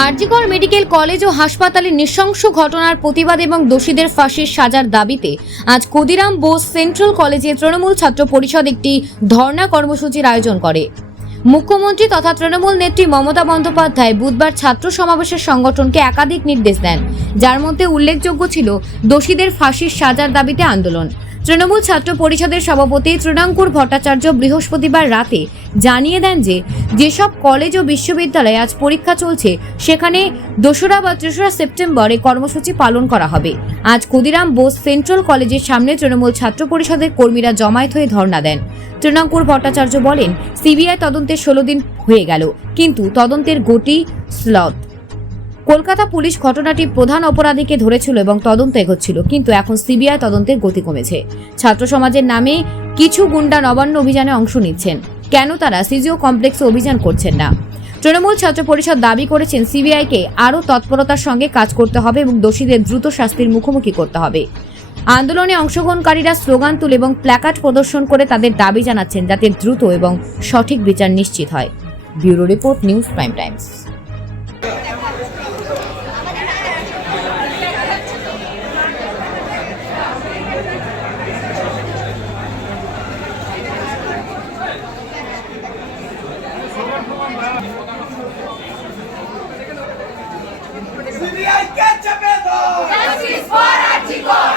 RG Kar medical college ও হাসপাতালে নৃশংস ঘটনার প্রতিবাদ এবং দোষীদের ফাঁসির সাজার দাবিতে আজ ক্ষুদিরাম বোস সেন্ট্রাল কলেজে তৃণমূল ছাত্র পরিষদ একটি ধর্ণা কর্মসূচির আয়োজন করে। মুখ্যমন্ত্রী তথা তৃণমূল নেত্রী মমতা বন্দ্যোপাধ্যায় বুধবার ছাত্র সমাবেশের সংগঠনকে একাধিক নির্দেশ দেন, যার মধ্যে উল্লেখযোগ্য ছিল দোষীদের ফাঁসির সাজার দাবিতে আন্দোলন। তৃণমূল ছাত্র পরিষদের সভাপতি তৃণাঙ্কুর ভট্টাচার্য বৃহস্পতিবার রাতে জানিয়ে দেন যে যেসব কলেজ ও বিশ্ববিদ্যালয়ে আজ পরীক্ষা চলছে সেখানে 2রা বা 3রা সেপ্টেম্বর এই কর্মসূচি পালন করা হবে। আজ ক্ষুদিরাম বোস সেন্ট্রাল কলেজের সামনে তৃণমূল ছাত্র পরিষদের কর্মীরা জমায়েত হয়ে ধর্ণা দেন। তৃণাঙ্কুর ভট্টাচার্য বলেন, সিবিআই তদন্তের 16 দিন হয়ে গেল, কিন্তু তদন্তের গতি স্লথ। কলকাতা পুলিশ ঘটনাটি প্রধান অপরাধীকে ধরেছিল এবং তদন্ত এগোচ্ছিল, কিন্তু এখন সিবিআই তদন্তের গতি কমেছে। ছাত্র সমাজের নামে কিছু গুন্ডা নবান্ন অভিযানে অংশ নিচ্ছেন, কেন তারা সিজিও কমপ্লেক্সে অভিযান করছেন না? তৃণমূল ছাত্র পরিষদ দাবি করেছেন সিবিআইকে আরও তৎপরতার সঙ্গে কাজ করতে হবে এবং দোষীদের দ্রুত শাস্তির মুখোমুখি করতে হবে। আন্দোলনে অংশগ্রহণকারীরা স্লোগান তুলে এবং প্ল্যাকার্ড প্রদর্শন করে তাদের দাবি জানাচ্ছেন যাতে দ্রুত এবং সঠিক বিচার নিশ্চিত হয়। Bureau report, news prime Times. CBI কে চেপে দাও, Justice for Archicor,